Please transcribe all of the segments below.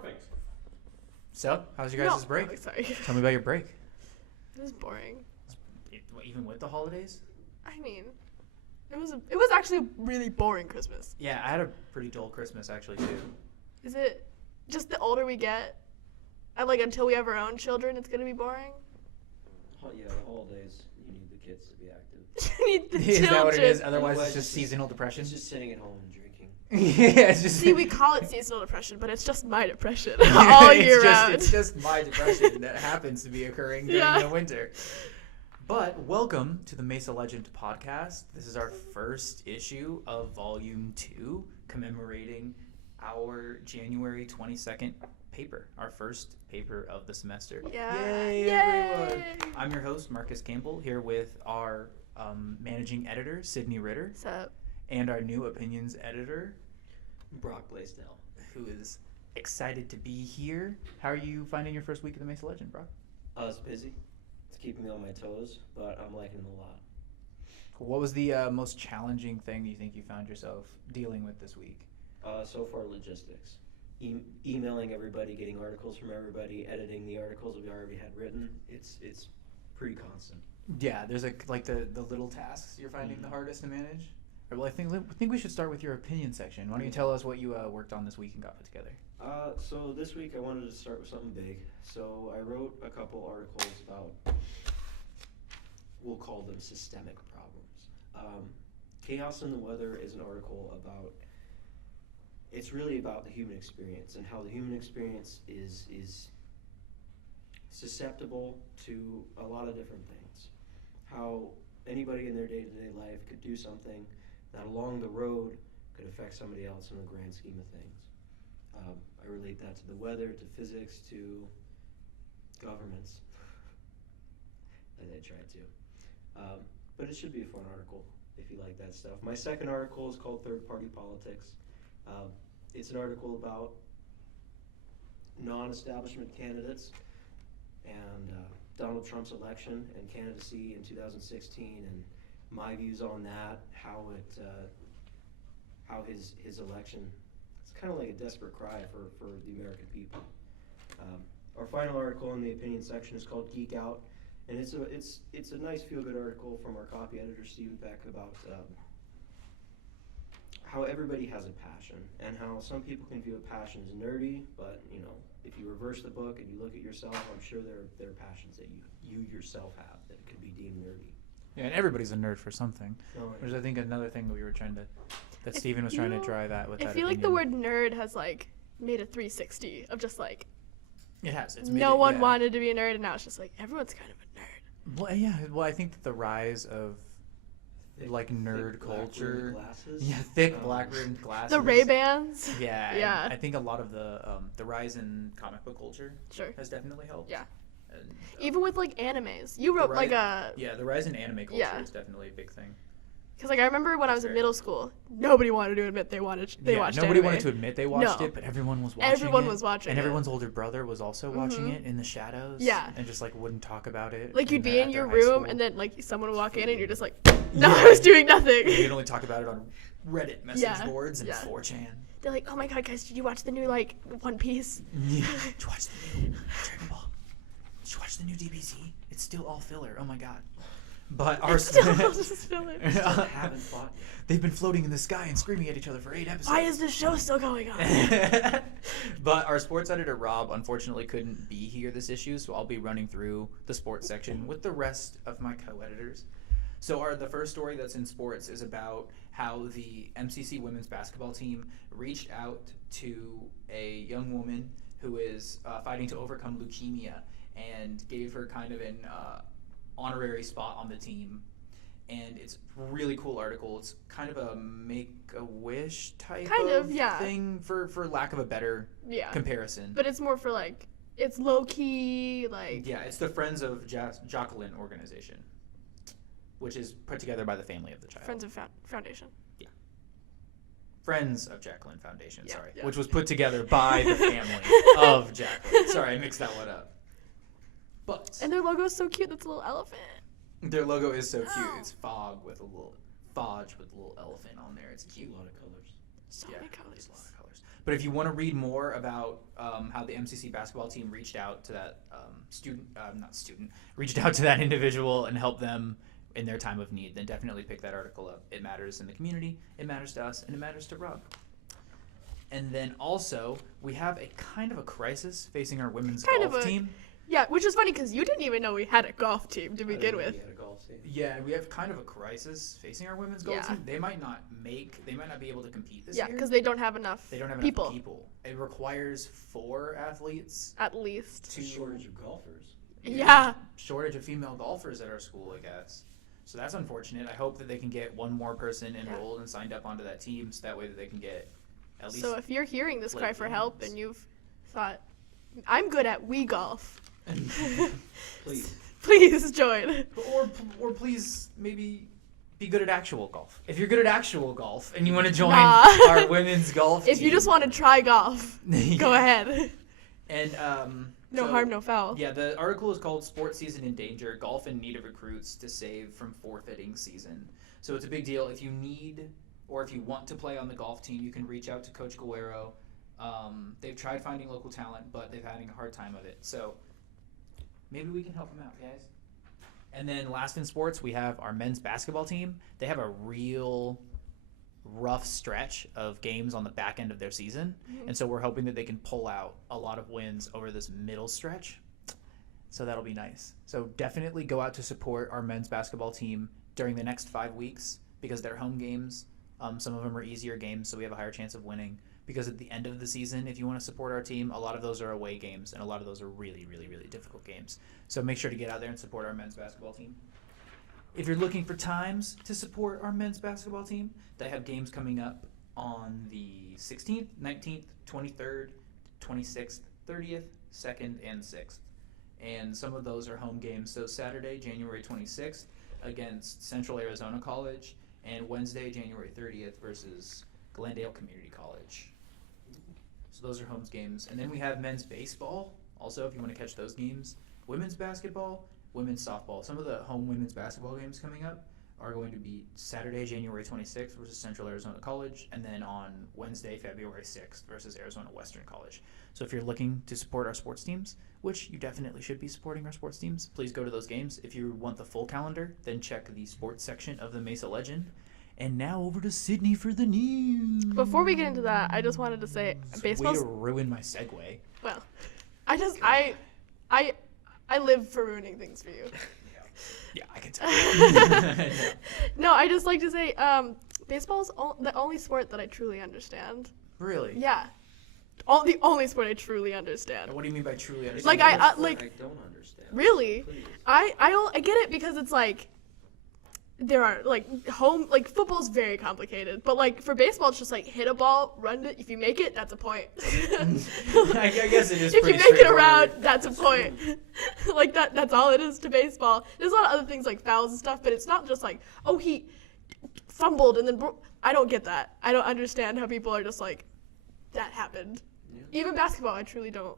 Perfect. So, how's your guys' break? Oh, sorry. Tell me about your break. It was boring. Even with the holidays? I mean, it was actually a really boring Christmas. Yeah, I had a pretty dull Christmas actually too. Is it just the older we get, and like until we have our own children, it's gonna be boring? Oh, yeah, the holidays, you need the kids to be active. You need the Is children. that what it is? Otherwise, Otherwise, it's just seasonal depression. It's just sitting at home and drinking. Yeah, it's just. See, we call it seasonal depression, but it's just my depression all year round. It's just my depression that happens to be occurring during the winter. But welcome to the Mesa Legend podcast. This is our first issue of Volume 2, commemorating our January 22nd paper, our first paper of the semester. Yeah. Yay, everyone! I'm your host, Marcus Campbell, here with our managing editor, Sydney Ritter, What's up? and our new opinions editor, Brock Blasdell. who is excited to be here. How are you finding your first week of the Mesa Legend, bro? I was busy. It's keeping me on my toes, but I'm liking it a lot. What was the most challenging thing you think you found yourself dealing with this week? So far, logistics. Emailing everybody, getting articles from everybody, editing the articles we already had written. It's pretty constant. Yeah, there's like the little tasks you're finding the hardest to manage. Well, I think we should start with your opinion section. Why don't you tell us what you worked on this week and got put together? So this week I wanted to start with something big. So I wrote a couple articles about, we'll call them systemic problems. Chaos in the Weather is an article about, it's really about the human experience and how the human experience is susceptible to a lot of different things. How anybody in their day-to-day life could do something that along the road could affect somebody else in the grand scheme of things. I relate that to the weather, to physics, to governments. I tried to. But it should be a fun article if you like that stuff. My second article is called Third Party Politics. It's an article about non-establishment candidates and Donald Trump's election and candidacy in 2016 and my views on that, how his election, it's kind of like a desperate cry for the American people. Our final article in the opinion section is called Geek Out, and it's a nice feel-good article from our copy editor Stephen Beck about how everybody has a passion and how some people can view a passion as nerdy, but you know, if you reverse the book and you look at yourself, I'm sure there are passions that you yourself have that could be deemed nerdy. Yeah, and everybody's a nerd for something. Oh, Which I think another thing that we were that Steven was trying to drive at with that I feel like the word nerd has like made a 360 of just like it has. no one wanted to be a nerd, and now it's just like everyone's kind of a nerd. Well, yeah. Well, I think that the rise of like nerd culture. Glasses. Yeah, thick black rimmed glasses. The Ray-Bans. Yeah. Yeah. And I think a lot of the rise in comic book culture Sure. has definitely helped. Yeah. And, Even with like animes, you wrote like a the rise in anime culture is definitely a big thing. because like I remember when I was in middle school, nobody wanted to admit they watched nobody anime. wanted to admit they watched No. it, but everyone was watching it. Everyone was watching and it. everyone's older brother was also watching it in the shadows. Yeah. And just like wouldn't talk about it. Like you'd be at in their your high room, school. and then like someone would walk in, and you're just like, no, I was doing nothing. You can only talk about it on Reddit message boards and 4chan. They're like, oh my god, guys, did you watch the new like One Piece? Yeah. Did you watch the new Dragon Ball? Did you watch the new DBZ? It's still all filler. Oh my god. But our Still just filler. Haven't fought yet. They've been floating in the sky and screaming at each other for 8 episodes. Why is this show still going on? But our sports editor Rob unfortunately couldn't be here this issue, so I'll be running through the sports section with the rest of my co-editors. So the first story that's in sports is about how the MCC women's basketball team reached out to a young woman who is fighting to overcome leukemia and gave her kind of an honorary spot on the team. And it's a really cool article. It's kind of a make-a-wish type thing, for lack of a better comparison. But it's more for like, it's low-key, like... Yeah, it's the Friends of Jacqueline organization, which is put together by the family of the child. Friends of Foundation. Yeah. Friends of Jacqueline Foundation, Yeah. which was put together by the family of Jacqueline. Sorry, I mixed that one up. But And their logo is so cute. That's a little elephant. their logo is so cute. It's Fodge with a little elephant on there. It's cute. A lot of colors. So many colors. There's a lot of colors. But if you want to read more about how the MCC basketball team reached out to that reached out to that individual and helped them in their time of need, then definitely pick that article up. It matters in the community, it matters to us, and it matters to Rob. And then also, we have a kind of a crisis facing our women's golf team. Yeah, which is funny because you didn't even know we had a golf team to begin with. We had a golf team. Yeah, we have kind of a crisis facing our women's golf team. They might not be able to compete this year. Yeah, because they don't have enough people. Enough people. It requires 4 athletes. At least. A shortage of golfers. Yeah. Shortage of female golfers at our school, I guess. So that's unfortunate. I hope that they can get one more person enrolled and signed up onto that team so that way that they can get at least. So if you're hearing this cry for help and you've thought, I'm good at Wii golf. Please join. Or please maybe be good at actual golf. If you're good at actual golf and you want to join our women's golf team. If you just want to try golf, go ahead. And no harm, no foul. Yeah, the article is called Sports Season in Danger, Golf in Need of Recruits to Save from Forfeiting Season. So it's a big deal. If you need or if you want to play on the golf team, you can reach out to Coach Guerrero. They've tried finding local talent, but they've having a hard time of it. So maybe we can help them out, guys. And then last in sports, we have our men's basketball team. They have a real rough stretch of games on the back end of their season. Mm-hmm. And so we're hoping that they can pull out a lot of wins over this middle stretch. So that'll be nice. So definitely go out to support our men's basketball team during the next 5 weeks because they're home games. Some of them are easier games, so we have a higher chance of winning. Because at the end of the season, if you want to support our team, a lot of those are away games, and a lot of those are really, really, really difficult games. So make sure to get out there and support our men's basketball team. If you're looking for times to support our men's basketball team, they have games coming up on the 16th, 19th, 23rd, 26th, 30th, 2nd, and 6th. And some of those are home games. So Saturday, January 26th against Central Arizona College, and Wednesday, January 30th versus Glendale Community College. So those are home games. And then we have men's baseball, also, if you want to catch those games. Women's basketball, women's softball. Some of the home women's basketball games coming up are going to be Saturday, January 26th versus Central Arizona College, and then on Wednesday, February 6th versus Arizona Western College. So if you're looking to support our sports teams, which you definitely should be supporting our sports teams, please go to those games. If you want the full calendar, then check the sports section of the Mesa Legend. And now over to Sydney for the news. Before we get into that, I just wanted to say baseball's... Way to ruin my segue. Well, I live for ruining things for you. Yeah, I can tell. No, I just like to say baseball's the only sport that I truly understand. Really? Yeah. The only sport I truly understand. What do you mean by truly understand? Like I don't understand. Really? Please. I get it because it's like there are football's very complicated, but like for baseball it's just like hit a ball, run it. If you make it, that's a point. I guess it is. If you make it around, that's a point. Like that's all it is to baseball. There's a lot of other things like fouls and stuff, but it's not just like, oh, he fumbled and then I don't get that. I don't understand how people are just like, that happened. Yeah. Even basketball, I truly don't.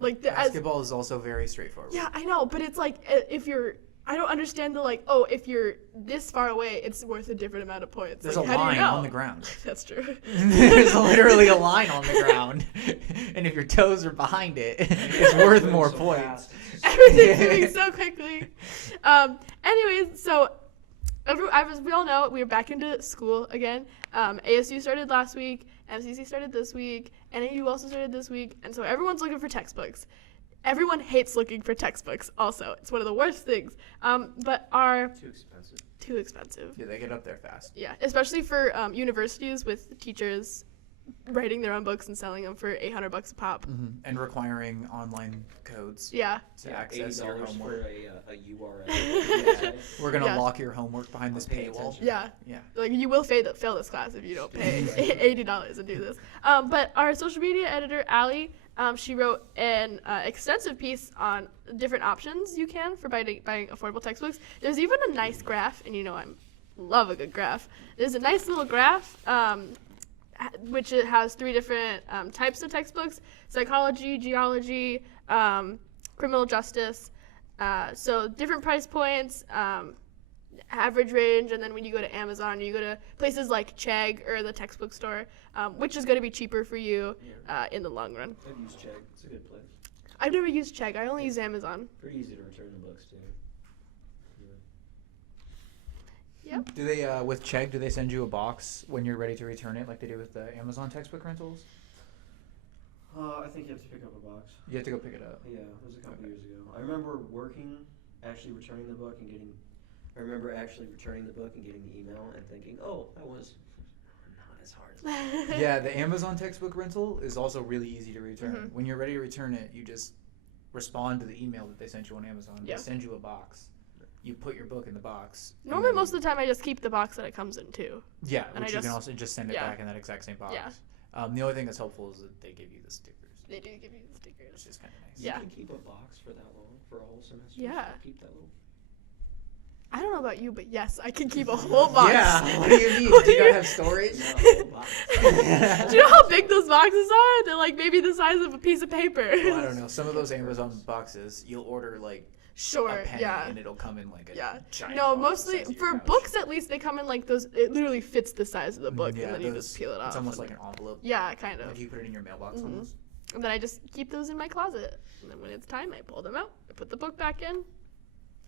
Like basketball is also very straightforward. Yeah, I know, but it's like I don't understand the if you're this far away, it's worth a different amount of points. There's like, a line on the ground. That's true. There's literally a line on the ground, and if your toes are behind it, it's worth more points. Everything's moving so quickly. Anyways, so as we all know, we're back into school again. ASU started last week. MCC started this week. NAU also started this week. And so everyone's looking for textbooks. Everyone hates looking for textbooks also. It's one of the worst things. But are too expensive. Yeah, they get up there fast. Yeah, especially for universities with teachers writing their own books and selling them for $800 a pop. Mm-hmm. And requiring online codes. Yeah. To access your homework. For a URL. We're going to lock your homework behind this paywall. Yeah. Yeah. Like, you will fail this class if you don't pay $80 and do this. But our social media editor, Allie, she wrote an extensive piece on different options you can for buying affordable textbooks. There's even a nice graph, and I love a good graph. There's a nice little graph which it has 3 different types of textbooks: psychology, geology, criminal justice. So different price points. average range, and then when you go to Amazon, you go to places like Chegg or the textbook store, which is going to be cheaper for you in the long run. I've used Chegg. It's a good place. I've never used Chegg. I only use Amazon. Pretty easy to return the books too. Yep. Do they with Chegg? Do they send you a box when you're ready to return it, like they do with the Amazon textbook rentals? I think you have to pick up a box. You have to go pick it up. Yeah, it was a couple years ago. I remember actually returning the book and getting the email and thinking, oh, that was not as hard as Yeah, the Amazon textbook rental is also really easy to return. Mhm. When you're ready to return it, you just respond to the email that they sent you on Amazon. Yeah. They send you a box. You put your book in the box. Normally, most of the time, I just keep the box that it comes in too. Yeah, and which I you can just- also just send it yeah. back in that exact same box. Yeah. The only thing that's helpful is that they give you the stickers, They do give you the stickers. which is kind of nice. Yeah. You can keep a box for that long, for a whole semester. Yeah. So keep that little. I don't know about you, but yes, I can keep a whole box. Yeah. What do you mean? What Do you do not you- have storage? Not a whole box. Do you know how big those boxes are? They're like maybe the size of a piece of paper. Well, I don't know. Some of those Amazon boxes, you'll order like Sure, a penny, yeah. and it'll come in like a Yeah. giant No, box the mostly size of your for couch. books at least they come in like those. It literally fits the size of the book, Yeah, and then you those- just peel it off. It's almost and- like an envelope. yeah, kind of. Like you put it in your mailbox Mhm. almost. And then I just keep those in my closet. And then when it's time, I pull them out. I put the book back in.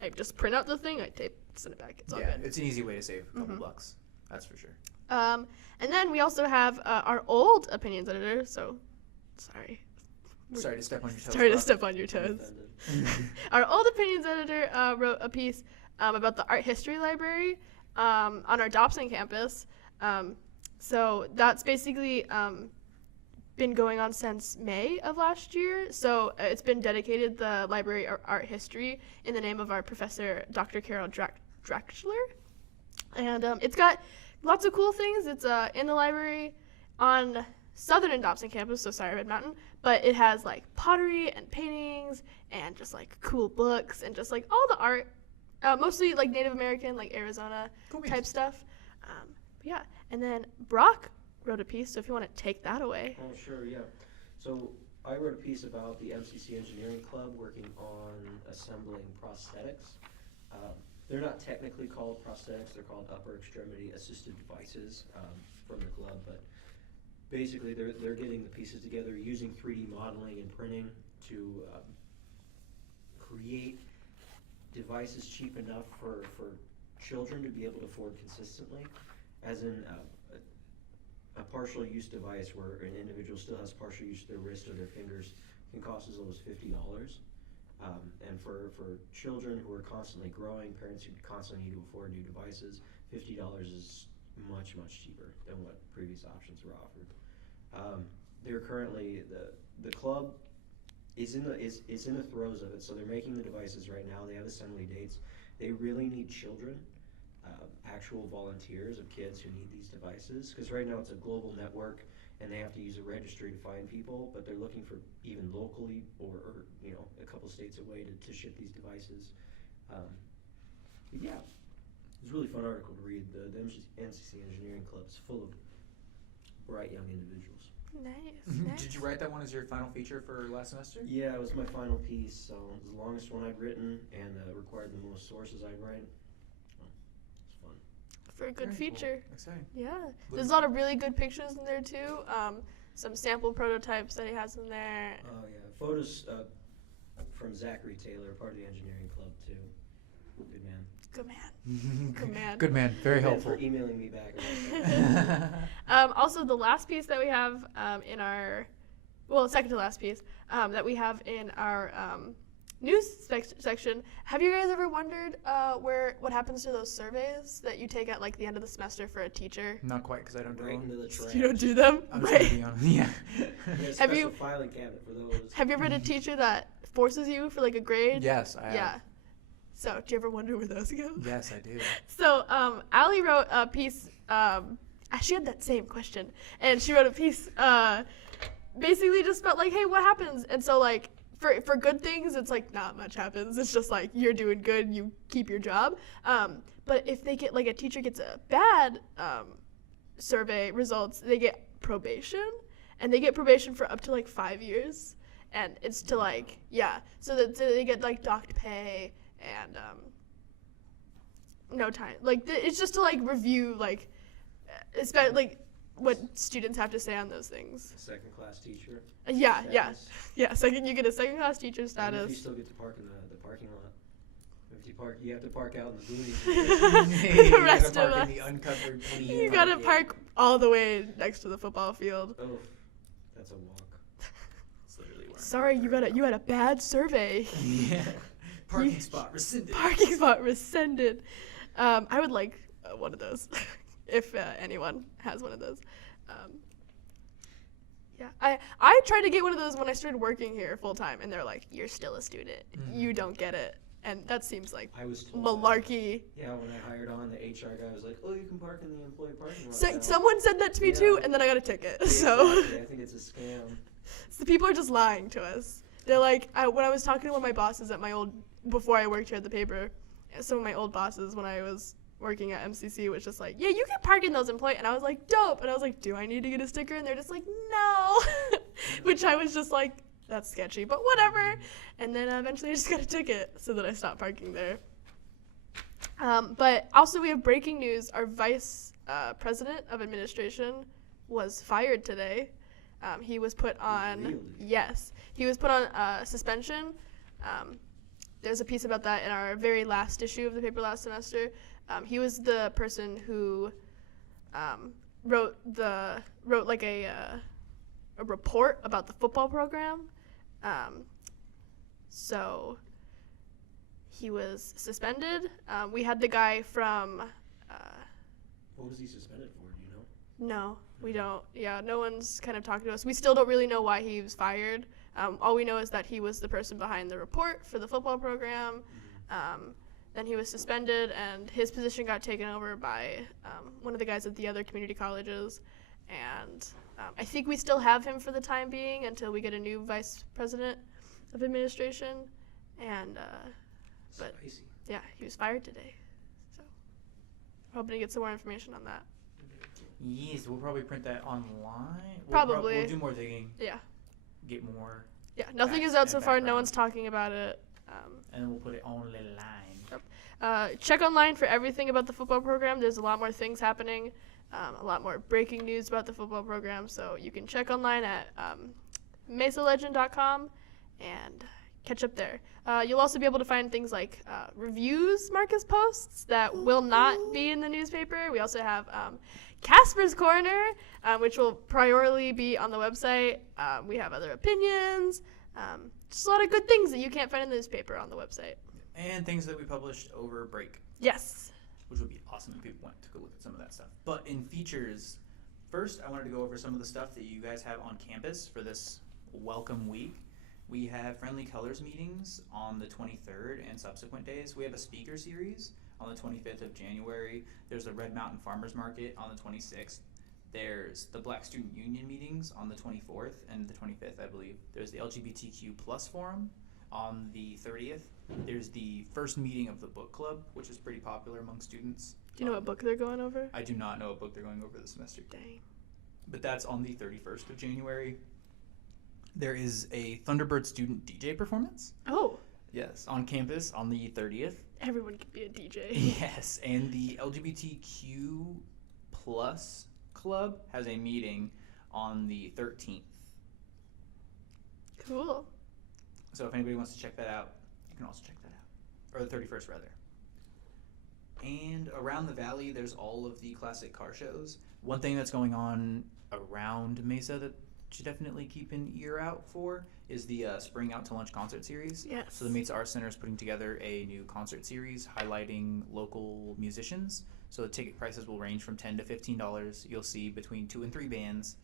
I just print out the thing. I tape, send it back. It's all Yeah, good. it's an easy way to save a couple Mhm. bucks. That's for sure. And then we also have our old opinions editor. So, sorry. Sorry to step on your toes. Sorry to Bob. step on your I'm toes. offended. Our old opinions editor wrote a piece about the art history library on our Dobson campus. So that's basically been going on since May of last year. So it's been dedicated the library art history in the name of our professor, Dr. Carol Drexler. And it's got lots of cool things. It's in the library on Southern and Dobson campus, so sorry, Red Mountain, but it has like pottery and paintings and just like cool books and just like all the art, mostly like Native American, like Arizona Cool type beans. stuff. Yeah, and then Brock wrote a piece, so if you want to take that away. Oh, sure, yeah. So I wrote a piece about the MCC Engineering Club working on assembling prosthetics. They're not technically called prosthetics, they're called upper extremity assisted devices from the club, but basically they're getting the pieces together using 3D modeling and printing to create devices cheap enough for children to be able to afford consistently, as in a partial use device where an individual still has partial use of their wrist or their fingers can cost as little as $50. And for children who are constantly growing, parents who constantly need to afford new devices, $50 is much, much cheaper than what previous options were offered. They're currently, the club is in the throes of it, so they're making the devices right now. They have assembly dates. They really need children, actual volunteers of kids who need these devices, because right now it's a global network and they have to use a registry to find people, but they're looking for even locally or a couple states away to ship these devices. Yeah, it was a really fun article to read. The MCC Engineering Club is full of bright young individuals. Nice. Did you write that one as your final feature for last semester? Yeah, it was my final piece, so it was the longest one I'd written and required the most sources I'd write. So, it's fun. For a good Very feature. Cool. Exciting. Yeah. There's a lot of really good pictures in there too. Some sample prototypes that he has in there. Oh yeah, photos from Zachary Taylor, part of the engineering club too. Good man. Good man. Good man. Good man. Very Good man helpful. for emailing me back. About that. Also, the last piece that we have in our, second to last piece that we have in our news section. Have you guys ever wondered what happens to those surveys that you take at like the end of the semester for a teacher? Not quite, because I don't do Right them. into the trash. You don't do them, I'm just gonna right? be honest. Yeah. We have a Have special you- filing cabinet for those. Have you ever had a teacher that forces you for like a grade? Yes, I have. Yeah. So, do you ever wonder where those go? Yes, I do. So, Allie wrote a piece. She had that same question, and she wrote a piece basically just about like, hey, what happens? And so, like, for good things, it's like not much happens. It's just like you're doing good, you keep your job. But if they get like a teacher gets a bad survey results, they get probation, and they get probation for up to like 5 years, and it's to like so they get like docked pay and no time. Like it's just to like review like, like what students have to say on those things. Second class teacher. Yeah. Status. Yeah. You get a second class teacher And status. if you still get to park in the parking lot. If you park, you have to park out in the boonies. The rest of us. In the uncovered You gotta park all the way next to the football field. Oh, that's a walk. It's literally where I'm Sorry, parked. you had a bad survey. Yeah. Parking spot rescinded. Parking spot rescinded. I would like one of those, if anyone has one of those. Yeah, I tried to get one of those when I started working here full time, and they're like, "You're still a student. You don't get it," and that seems like I was told malarkey. That. Yeah, when I hired on, the HR guy was like, "Oh, you can park in the employee parking lot." So, now." someone said that to me too, Yeah. and then I got a ticket. Yeah, So. exactly. I think it's a scam. So people are just lying to us. They're like, when I was talking to one of my bosses at before I worked here at the paper, some of my old bosses when I was working at MCC was just like, yeah, you can park in those employee. And I was like, dope. And I was like, do I need to get a sticker? And they're just like, no. Which I was just like, that's sketchy, but whatever. And then eventually I just got a ticket so that I stopped parking there. But also we have breaking news. Our vice president of administration was fired today. He was put on, Really? yes, he was put on suspension. There's a piece about that in our very last issue of the paper last semester. He was the person who wrote like a report about the football program. So he was suspended. We had the guy from. What was he suspended for? Do you know? No, we don't. Yeah, no one's kind of talked to us. We still don't really know why he was fired. All we know is that he was the person behind the report for the football program. Then he was suspended, and his position got taken over by one of the guys at the other community colleges. And I think we still have him for the time being until we get a new vice president of administration. And but Spicy. yeah, he was fired today. So hoping to get some more information on that. Yes, we'll probably print that online. Probably. We'll do more digging. Yeah. Get more. Yeah, nothing Facts is out and so far. No background. one's talking about it. And then we'll put it online. Check online for everything about the football program. There's a lot more things happening, a lot more breaking news about the football program. So you can check online at MesaLegend.com and catch up there. You'll also be able to find things like reviews Marcus posts that will not be in the newspaper. We also have Casper's Corner, which will priorly be on the website. We have other opinions. Just a lot of good things that you can't find in the newspaper on the website. And things that we published over break, Yes. which would be awesome if people went to go look at some of that stuff. But in features, first I wanted to go over some of the stuff that you guys have on campus for this welcome week. We have Friendly Colors meetings on the 23rd and subsequent days. We have a speaker series on the 25th of January. There's the Red Mountain Farmers Market on the 26th. There's the Black Student Union meetings on the 24th and the 25th, I believe. There's the LGBTQ plus forum on the 30th. There's the first meeting of the book club, which is pretty popular among students. Do you know what book they're going over? I do not know what book they're going over this semester. Dang. But that's on the 31st of January. There is a Thunderbird student DJ performance. Oh, Yes, on campus on the 30th. everyone could be a DJ. Yes, and the LGBTQ plus club has a meeting on the 13th. Cool. So if anybody wants to check that out, you can also check that out. Or the 31st, rather. And around the valley, there's all of the classic car shows. One thing that's going on around Mesa that you should definitely keep an ear out for is the Spring Out to Lunch concert series. Yes. So the Mesa Arts Center is putting together a new concert series highlighting local musicians. So the ticket prices will range from $10 to $15. You'll see between 2 and 3 bands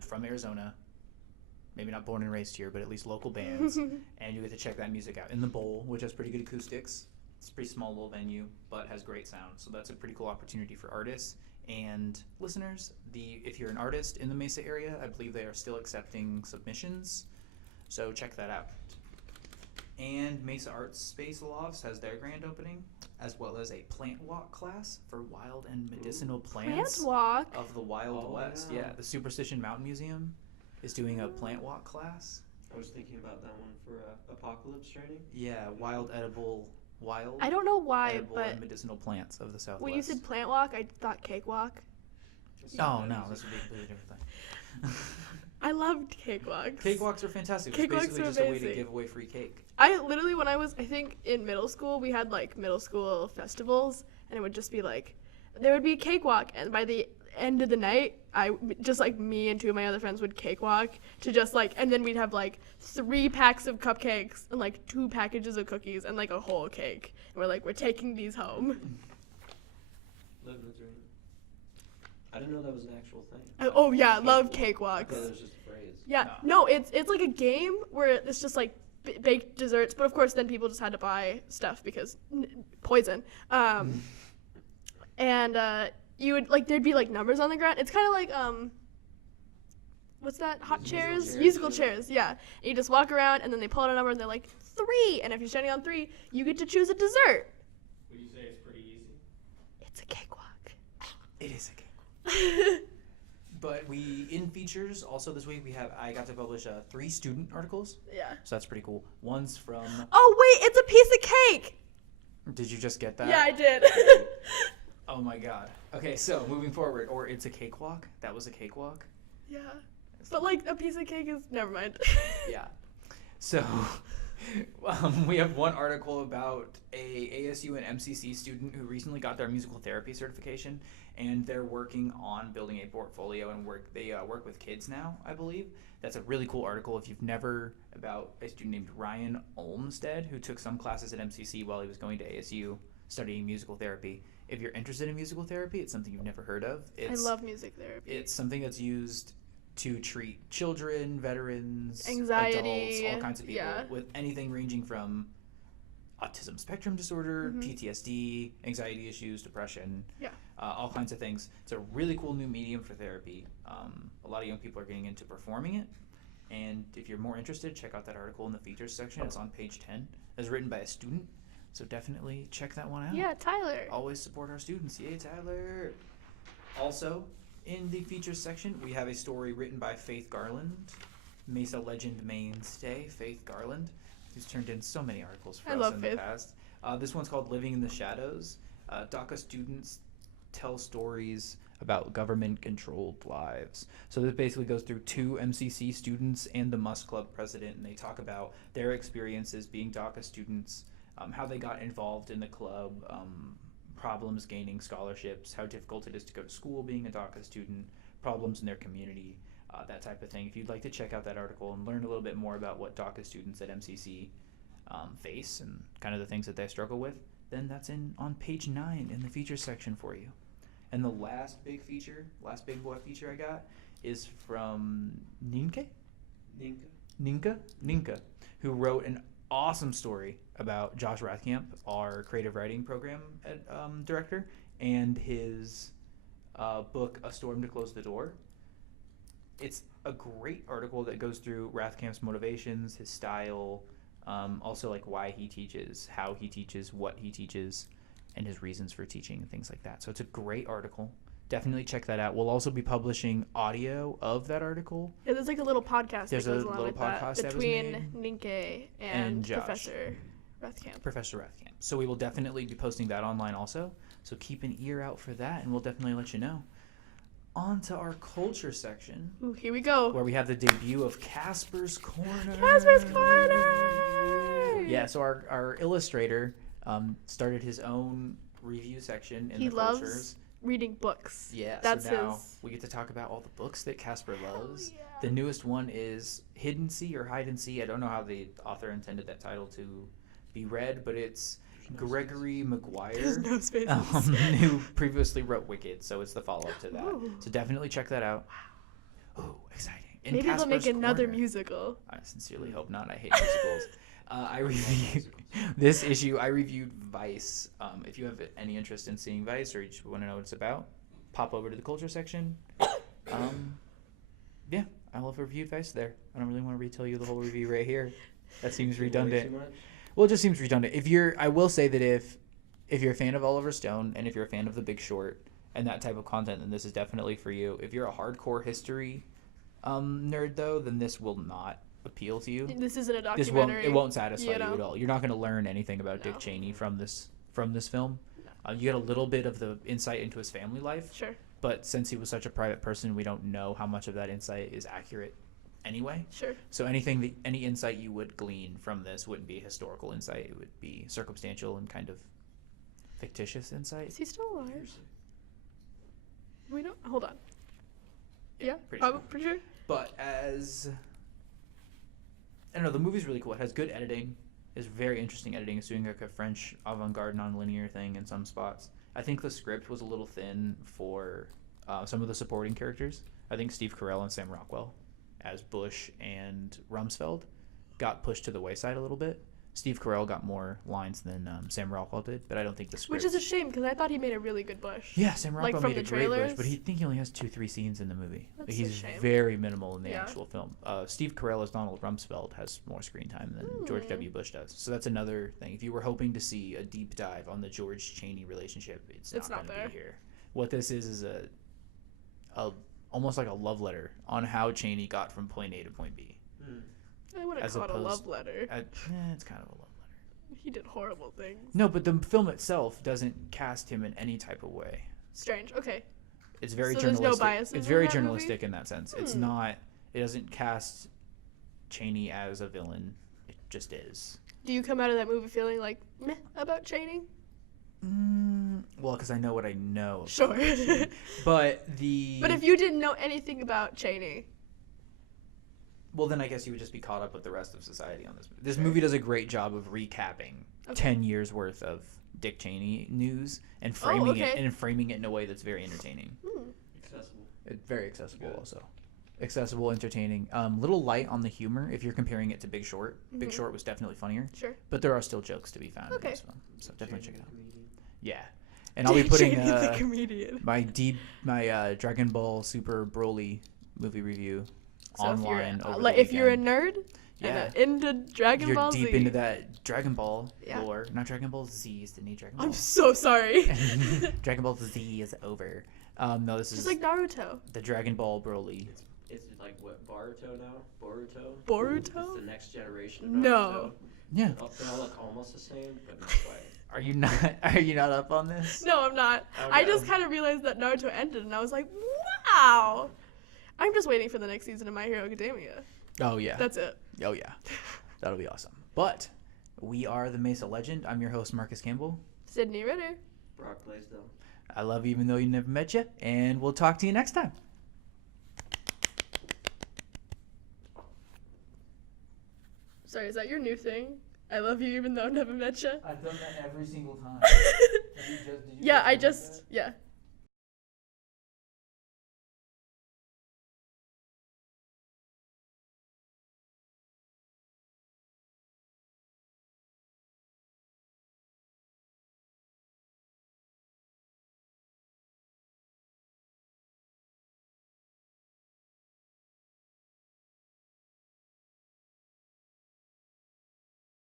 from Arizona. Maybe not born and raised here, but at least local bands. And you get to check that music out in the Bowl, which has pretty good acoustics. It's a pretty small little venue, but has great sound. So that's a pretty cool opportunity for artists and listeners. If you're an artist in the Mesa area, I believe they are still accepting submissions. So check that out. And Mesa Arts Space Lofts has their grand opening, as well as a plant walk class for wild and medicinal plants Plant walk. of the Wild Oh, West. yeah. Yeah, the Superstition Mountain Museum is doing a plant walk class. I was thinking about that one for apocalypse training. Yeah, wild edible wild, I don't know why, edible, but and medicinal plants of the Southwest. when you said plant walk, I thought cakewalk. Oh, no, this would be a completely different thing. I loved cakewalks. Cakewalks are fantastic. It's Cakewalks basically are just a way to amazing. give away free cake. I literally, when I was, I think, in middle school, we had, like, middle school festivals, and it would just be, like, there would be a cakewalk, and by the end of the night, just, like, me and two of my other friends would cakewalk to just, like, and then we'd have, like, 3 packs of cupcakes and, like, 2 packages of cookies and, like, a whole cake. And we're like, we're taking these home. Living the dream. I didn't know that was an actual thing. Oh, yeah, love I cakewalks. thought it was just a phrase. Yeah, no, it's like a game where it's just, like, baked desserts, but of course then people just had to buy stuff because poison. And you would, like, there'd be, like, numbers on the ground. It's kind of like, what's that? Hot chairs? Musical chairs, yeah. And you just walk around, and then they pull out a number, and they're like, 3. And if you're standing on 3, you get to choose a dessert. Would you say it's pretty easy? It's a cakewalk. It is a cake. But in features, also this week, I got to publish 3 student articles. Yeah. So that's pretty cool. One's from... Oh, wait, it's a piece of cake! Did you just get that? Yeah, I did. Oh my god. Okay, so moving forward, or it's a cakewalk. That was a cakewalk. Yeah. But, like, a piece of cake is... Never mind. Yeah. So, we have one article about a ASU and MCC student who recently got their musical therapy certification, and they're working on building a portfolio and they work with kids now, I believe. That's a really cool article. If you've never, about a student named Ryan Olmstead, who took some classes at MCC while he was going to ASU studying musical therapy. If you're interested in musical therapy, it's something you've never heard of. I love music therapy. It's something that's used to treat children, veterans, Anxiety, adults, all kinds of people yeah. with anything ranging from autism spectrum disorder, PTSD, anxiety issues, depression, Yeah. All kinds of things. It's a really cool new medium for therapy. A lot of young people are getting into performing it. And if you're more interested, check out that article in the features section. It's on page 10. It's written by a student, so definitely check that one out. Yeah, Tyler. Always support our students. Yay, Tyler. Also, in the features section, we have a story written by Faith Garland, Mesa Legend mainstay, Faith Garland, who's turned in so many articles for I us love in Faith. the past. This one's called Living in the Shadows. DACA students tell stories about government-controlled lives. So this basically goes through 2 MCC students and the Must Club president, and they talk about their experiences being DACA students, how they got involved in the club, problems gaining scholarships, how difficult it is to go to school being a DACA student, problems in their community, that type of thing. If you'd like to check out that article and learn a little bit more about what DACA students at MCC face and kind of the things that they struggle with, then that's on page 9 in the features section for you. And the last big boy feature I got is from Ninka, who wrote an awesome story about Josh Rathkamp, our creative writing program director, and his book, A Storm to Close the Door. It's a great article that goes through Rathkamp's motivations, his style, also like why he teaches, how he teaches, what he teaches, and his reasons for teaching and things like that. So it's a great article. Definitely check that out. We'll also be publishing audio of that article. Yeah, there's like a little podcast There's that goes a along little with that podcast that was between made. Ninke And and Josh. Professor Rathkamp. So we will definitely be posting that online also. So keep an ear out for that, and we'll definitely let you know. On to our culture section, Ooh, here we go. where we have the debut of Casper's Corner. Casper's Corner! Yeah, so our illustrator started his own review section in He the loves cultures. reading books. Yeah, That's so now his. we get to talk about all the books that Casper loves. yeah. The newest one is Hidden Sea or Hide and Sea. I don't know how the author intended that title to be read, but it's Gregory There's Maguire, no spaces. who previously wrote Wicked, so it's the follow-up to that. Ooh. So definitely check that out. Ooh, exciting. In Maybe they'll make Casper's another Corner- musical. I sincerely hope not. I hate musicals. I reviewed this issue. I reviewed Vice. If you have any interest in seeing Vice or you just want to know what it's about, pop over to the culture section. Yeah, I love reviewed Vice there. I don't really want to retell you the whole review right here. That seems redundant. Well, it just seems redundant. I will say that if you're a fan of Oliver Stone and if you're a fan of The Big Short and that type of content, then this is definitely for you. If you're a hardcore history nerd, though, then this will not appeal to you. This isn't a This documentary. won't satisfy you know? at all. You're not going to learn anything about Dick No. Cheney from this film. You get a little bit of the insight into his family life, Sure. but since he was such a private person, we don't know how much of that insight is accurate anyway. Sure. So any insight you would glean from this wouldn't be historical insight. It would be circumstantial and kind of fictitious insight. Is he still alive? We don't. Hold on. Yeah. pretty sure. Pretty sure. But as I don't know, the movie's really cool. It has good editing. It's very interesting editing. It's doing like a French avant-garde non-linear thing in some spots. I think the script was a little thin for some of the supporting characters. I think Steve Carell and Sam Rockwell as Bush and Rumsfeld got pushed to the wayside a little bit. Steve Carell got more lines than Sam Rockwell did, but I don't think the script... Which is a shame because I thought he made a really good Bush. Yeah, Sam Like, Rockwell from made a the great Bush, trailers? but he only has 2-3 scenes in the movie. That's a He's shame. very minimal in the Yeah. actual film. Steve Carell as Donald Rumsfeld has more screen time than George W. Bush does. So that's another thing. If you were hoping to see a deep dive on the George Cheney relationship, it's not not going there. to be here. What this is a almost like a love letter on how Cheney got from point A to point B. I wouldn't As call it a opposed- love letter. It's kind of a love letter. He did horrible things. No, but the film itself doesn't cast him in any type of way. Strange. Okay. It's very So there's journalistic. no biases It's in very that journalistic in that sense. It's Hmm. not. It doesn't cast Cheney as a villain. It just is. Do you come out of that movie feeling like meh about Cheney? Well, because I know what I know. About Sure. Cheney. But the. But if you didn't know anything about Cheney, Well, then I guess you would just be caught up with the rest of society on this movie. This movie does a great job of recapping 10 years worth of Dick Cheney news and framing it in a way that's very entertaining. Accessible. Very accessible Good. also. Accessible, entertaining. Little light on the humor if you're comparing it to Big Short. Big Short was definitely funnier. sure. But there are still jokes to be found Okay. in this film. So definitely check it out. Yeah. And I'll be Dick putting Cheney the comedian. my Dragon Ball Super Broly movie review So online over the if you're a weekend. nerd Yeah. and into Dragon You're Ball deep Z, into that Dragon Ball Yeah. lore. Not Dragon Ball Z, is the new Dragon Ball. I'm so sorry. Dragon Ball Z is over. No, this Just is like Naruto. the Dragon Ball Broly. It's like what, Boruto now? Boruto? Boruto? It's the next generation of No. Naruto. Yeah. They all look almost the same, but not quite. Are you not up on this? No, I'm not. Oh, I no. just kind of realized that Naruto ended, and I was like, wow. I'm just waiting for the next season of My Hero Academia. Oh yeah. That's it. Oh yeah. That'll be awesome. But we are the Mesa Legend. I'm your host Marcus Campbell. Sydney Ritter. Brock Blasdell. I love you even though you never met you, and we'll talk to you next time. Sorry, is that your new thing? I love you even though I never met you. I've done that every single time. Yeah, I just, yeah.